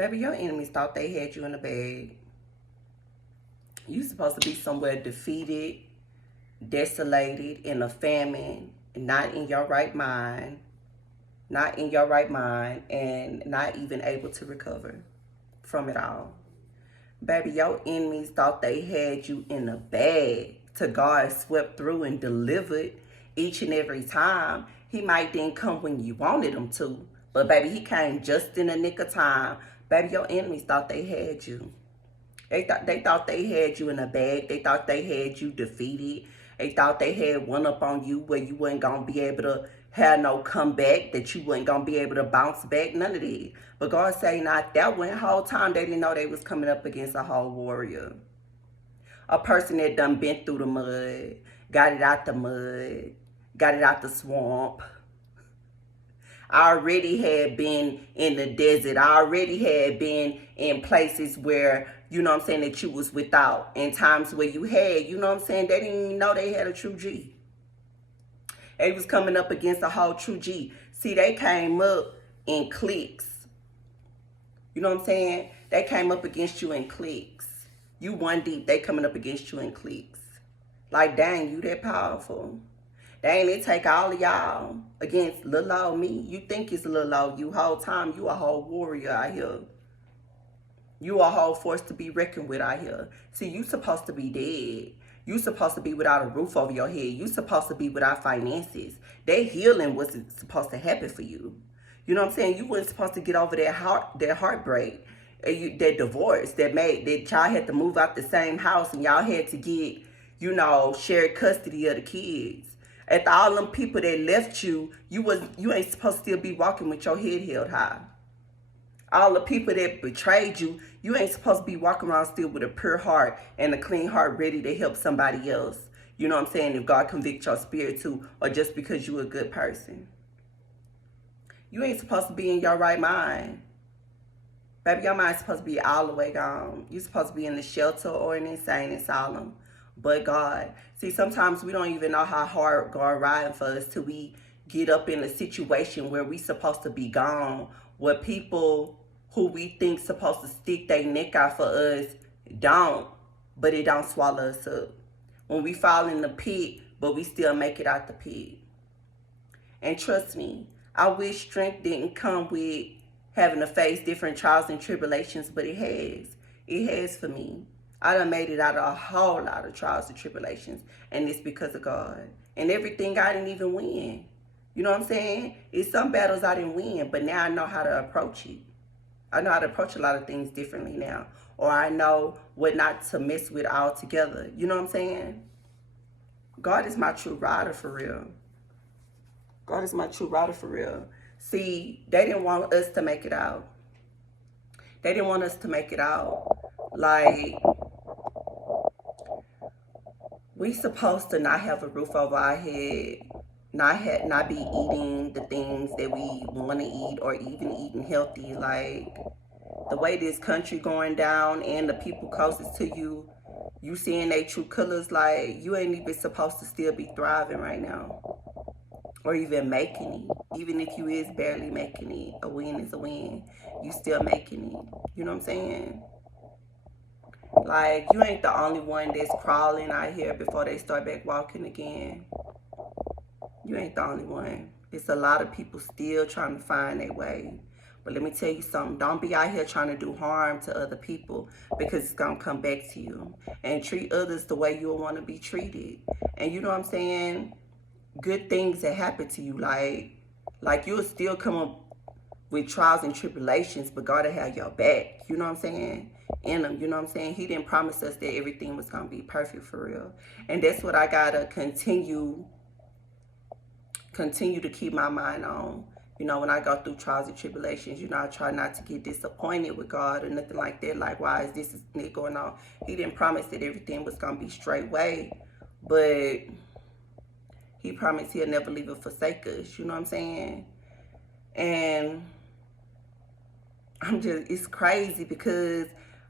Baby, your enemies thought they had you in the bag. You supposed to be somewhere defeated, desolated, in a famine, not in your right mind, and not even able to recover from it all. Baby, your enemies thought they had you in a bag to God swept through and delivered each and every time. He might didn't come when you wanted him to, but baby, he came just in the nick of time. Baby, your enemies thought they had you. They thought they had you in a bag. They thought they had you defeated. They thought they had one up on you where you wasn't gonna be able to have no comeback, that you wasn't gonna be able to bounce back, none of that. But God say not that one whole time they didn't know they was coming up against a whole warrior. A person that done been through the mud, got it out the mud, got it out the swamp. I already had been in the desert. I already had been in places where, you know what I'm saying, that you was without. In times where you had, you know what I'm saying, they didn't even know they had a true G. They was coming up against a whole true G. See, they came up in cliques. You know what I'm saying? They came up against you in cliques. You one deep, they coming up against you in cliques. Like, dang, you that powerful. Dang, it take all of y'all against little old me. You think it's little old you. Whole time, you a whole warrior out here. You a whole force to be reckoned with out here. See, you supposed to be dead. You supposed to be without a roof over your head. You supposed to be without finances. That healing wasn't supposed to happen for you. You know what I'm saying? You weren't supposed to get over that heartbreak, that divorce that y'all had to move out the same house and y'all had to get, you know, shared custody of the kids. After all them people that left you, you ain't supposed to still be walking with your head held high. All the people that betrayed you, you ain't supposed to be walking around still with a pure heart and a clean heart ready to help somebody else. You know what I'm saying? If God convicts your spirit too, or just because you a good person. You ain't supposed to be in your right mind. Baby, your mind's supposed to be all the way gone. You supposed to be in the shelter or an insane asylum. But God. See, sometimes we don't even know how hard God riding for us till we get up in a situation where we supposed to be gone, where people who we think supposed to stick their neck out for us don't, but it don't swallow us up. When we fall in the pit, but we still make it out the pit. And trust me, I wish strength didn't come with having to face different trials and tribulations, but it has. It has for me. I done made it out of a whole lot of trials and tribulations, and it's because of God. And everything I didn't even win. You know what I'm saying? It's some battles I didn't win, but now I know how to approach it. I know how to approach a lot of things differently now. Or I know what not to mess with altogether. You know what I'm saying? God is my true rider for real. God is my true rider for real. See, they didn't want us to make it out. They didn't want us to make it out. Like, we supposed to not have a roof over our head, not be eating the things that we want to eat, or even eating healthy. Like, the way this country going down and the people closest to you, you seeing their true colors, like, you ain't even supposed to still be thriving right now, or even making it. Even if you is barely making it, a win is a win. You still making it. You know what I'm saying? Like, you ain't the only one that's crawling out here before they start back walking again. You ain't the only one. It's a lot of people still trying to find their way. But let me tell you something. Don't be out here trying to do harm to other people, because it's going to come back to you. And treat others the way you'll want to be treated. And you know what I'm saying? Good things that happen to you. Like you'll still come up with trials and tribulations, but God will have your back. You know what I'm saying? In them, you know what I'm saying? He didn't promise us that everything was going to be perfect for real. And that's what I got to continue to keep my mind on. You know, when I go through trials and tribulations, you know, I try not to get disappointed with God or nothing like that. Like, why is this going on? He didn't promise that everything was going to be straight way, but he promised he'll never leave or forsake us. You know what I'm saying? And it's crazy because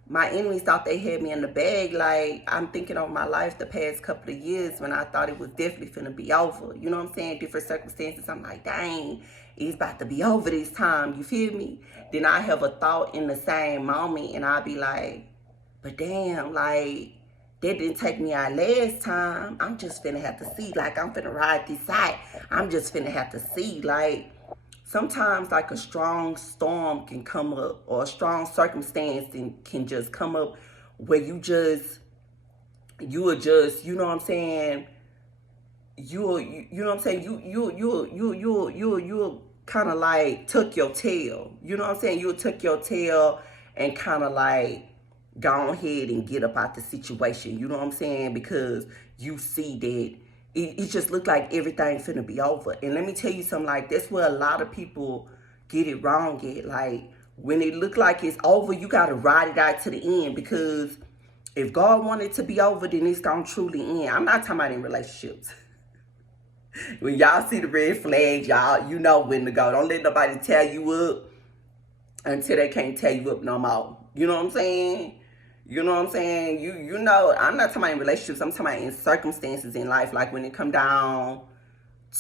my enemies thought they had me in the bag. Like, I'm thinking of my life the past couple of years when I thought it was definitely finna be over. You know what I'm saying? Different circumstances. I'm like, dang, it's about to be over this time, you feel me? Then I have a thought in the same moment, and I'll be like, but damn, like, that didn't take me out last time. I'm just finna have to see. Like, I'm finna ride this side. I'm just finna have to see. Like, sometimes, like, a strong storm can come up, or a strong circumstance can just come up where you will just, you know what I'm saying? You know what I'm saying? You'll kind of like tuck your tail. You know what I'm saying? You'll tuck your tail and kind of like go ahead and get up out the situation. You know what I'm saying? Because you see that it just look like everything's finna be over. And let me tell you something, like, that's where a lot of people get it wrong at. Like, when it look like it's over, you gotta ride it out to the end, because if God wanted it to be over, then it's gonna truly end. I'm not talking about in relationships. When y'all see the red flags, y'all, you know when to go. Don't let nobody tell you up until they can't tell you up no more. You know what I'm saying? You know what I'm saying? You know, I'm not talking about in relationships. I'm talking about in circumstances in life. Like when it come down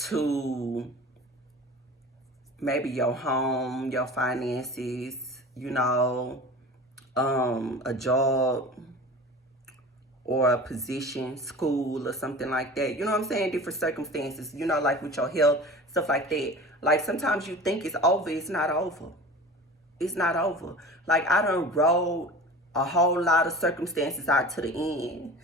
to maybe your home, your finances, you know, a job, or a position, school, or something like that. You know what I'm saying? Different circumstances, you know, like with your health, stuff like that. Like, sometimes you think it's over. It's not over. It's not over. Like, I done rode a whole lot of circumstances out to the end.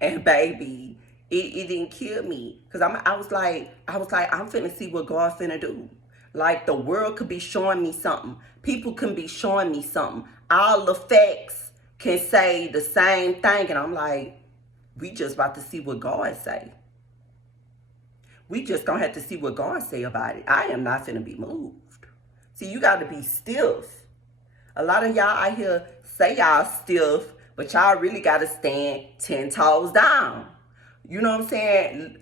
And baby, it didn't kill me. Because I was like, I'm finna see what God finna do. Like, the world could be showing me something. People can be showing me something. All the facts can say the same thing, and I'm like, we just about to see what God say. We just gonna have to see what God say about it. I am not finna be moved. See, you gotta be stiff. A lot of y'all out here say y'all stiff, but y'all really gotta stand 10 toes down. You know what I'm saying?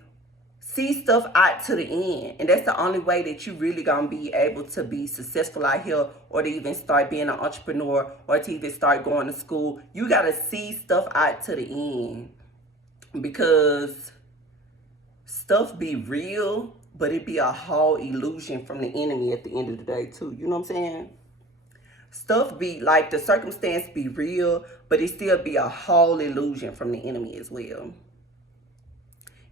See stuff out to the end. And that's the only way that you really gonna be able to be successful out here, or to even start being an entrepreneur, or to even start going to school. You gotta see stuff out to the end, because stuff be real, but it be a whole illusion from the enemy at the end of the day too. You know what I'm saying? Stuff be like, the circumstance be real, but it still be a whole illusion from the enemy as well.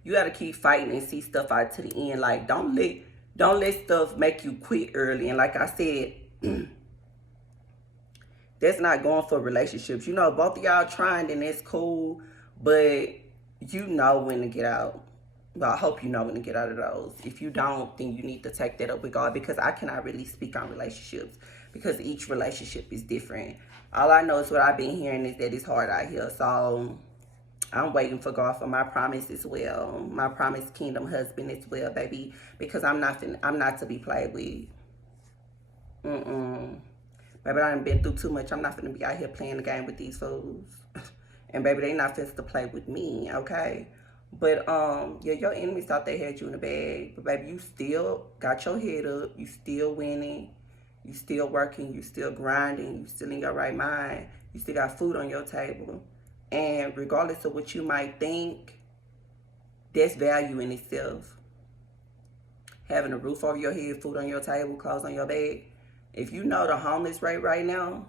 You got to keep fighting and see stuff out to the end. Like, don't let stuff make you quit early. And like I said, that's not going for relationships. You know, both of y'all trying, then that's cool. But you know when to get out. Well, I hope you know when to get out of those. If you don't, then you need to take that up with God, because I cannot really speak on relationships, because each relationship is different. All I know is what I've been hearing is that it's hard out here. So I'm waiting for God for my promise as well. My promised kingdom husband as well, baby. Because I'm not to be played with. Baby, I done been through too much. I'm not finna be out here playing the game with these fools. And baby, they not finna to play with me, okay? But yeah, your enemies thought they had you in the bag. But baby, you still got your head up. You still winning. You still working. You still grinding. You still in your right mind. You still got food on your table. And regardless of what you might think, that's value in itself. Having a roof over your head, food on your table, clothes on your bed. If you know the homeless rate right now,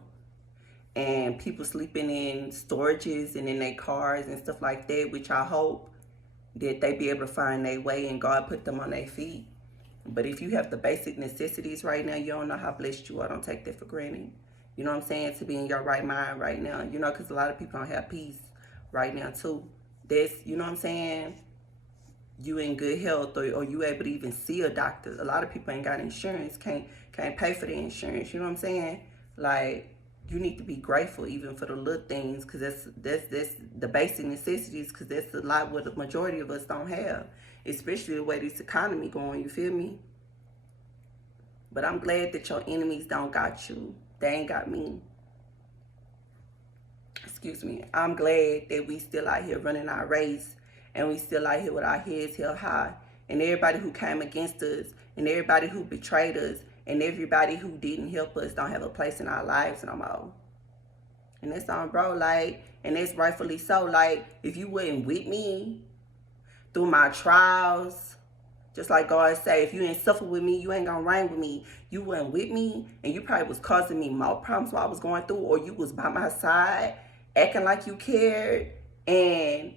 and people sleeping in storages and in their cars and stuff like that, which I hope that they be able to find their way and God put them on their feet. But if you have the basic necessities right now, you don't know how blessed you are. Don't take that for granted. You know what I'm saying? To be in your right mind right now. You know, because a lot of people don't have peace right now too. That's, you know what I'm saying? You in good health, or you able to even see a doctor. A lot of people ain't got insurance, can't pay for the insurance. You know what I'm saying? Like, you need to be grateful even for the little things, because that's the basic necessities, because that's a lot what the majority of us don't have, especially the way this economy going. You feel me? But I'm glad that your enemies don't got you. They ain't got me. Excuse me. I'm glad that we still out here running our race, and we still out here with our heads held high. And everybody who came against us, and everybody who betrayed us, and everybody who didn't help us don't have a place in our lives no more. And that's on, bro. Like, and that's rightfully so. Like, if you wasn't with me through my trials, Just like God say, if you ain't suffer with me, you ain't gonna reign with me. You wasn't with me, and you probably was causing me more problems while I was going through, or you was by my side, acting like you cared. And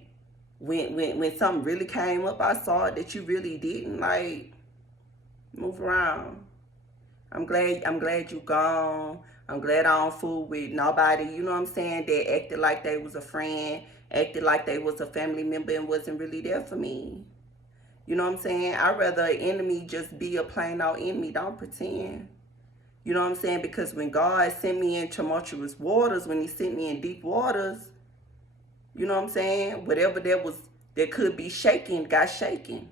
when something really came up, I saw that you really didn't. Like, move around. I'm glad you gone. I'm glad I don't fool with nobody, you know what I'm saying, that acted like they was a friend, acted like they was a family member and wasn't really there for me. You know what I'm saying? I'd rather an enemy just be a plain old enemy. Don't pretend. You know what I'm saying? Because when God sent me in tumultuous waters, when he sent me in deep waters, you know what I'm saying? Whatever that could be shaken, got shaken.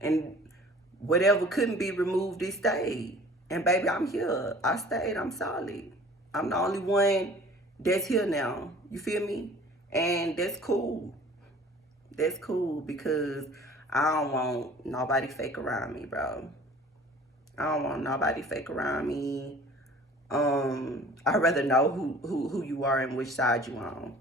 And whatever couldn't be removed, it stayed. And baby, I'm here. I stayed. I'm solid. I'm the only one that's here now. You feel me? And that's cool. That's cool because I don't want nobody fake around me, bro. I don't want nobody fake around me. I'd rather know who you are and which side you on.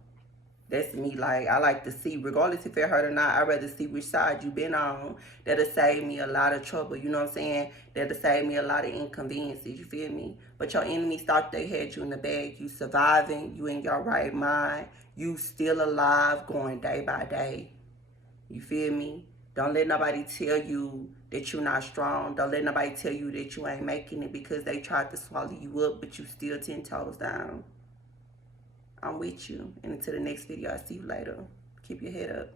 That's me. Like, I like to see, regardless if it hurt or not, I'd rather see which side you been on. That'll save me a lot of trouble, you know what I'm saying? That'll save me a lot of inconveniences, you feel me? But your enemies thought they had you in the bag. You surviving, you in your right mind, you still alive, going day by day. You feel me? Don't let nobody tell you that you're not strong. Don't let nobody tell you that you ain't making it because they tried to swallow you up, but you still 10 toes down. I'm with you. And until the next video, I'll see you later. Keep your head up.